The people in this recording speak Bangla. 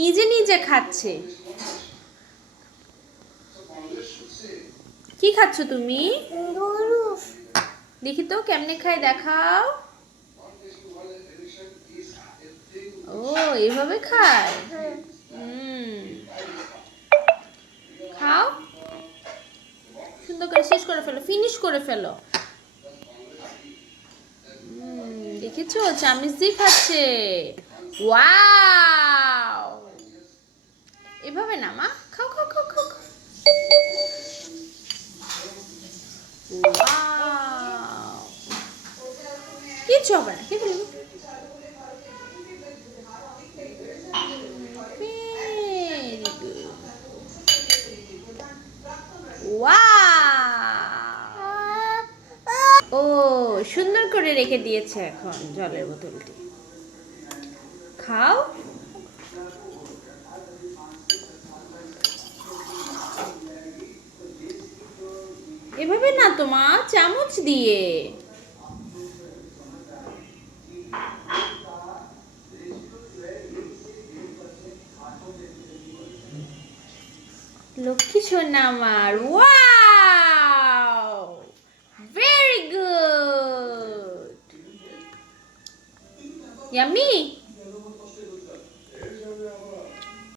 নিজে নিজে খাচ্ছে। কি খাচ্ছ তুমি? দেখি তো কেমনে খাই, দেখাও। ও, এভাবে খায়। খাও, সুন্দর করে শেষ করে ফেলো, ফিনিশ করে ফেলো। দেখেছো, চামচ দিয়ে খাচ্ছে। ওয়াও, এভাবে না মা, খাও খাও খাও খাও। ওয়াও, কিচ্ছু হবে না, কে বলবো। Very good. ও, সুন্দর করে রেখে দিয়েছে এখন জলের বোতলটি। খাও। এভাবে না তো মা, চামচ দিয়ে। লক্ষ্মী সোনা আমার। Wow, very good, yummy.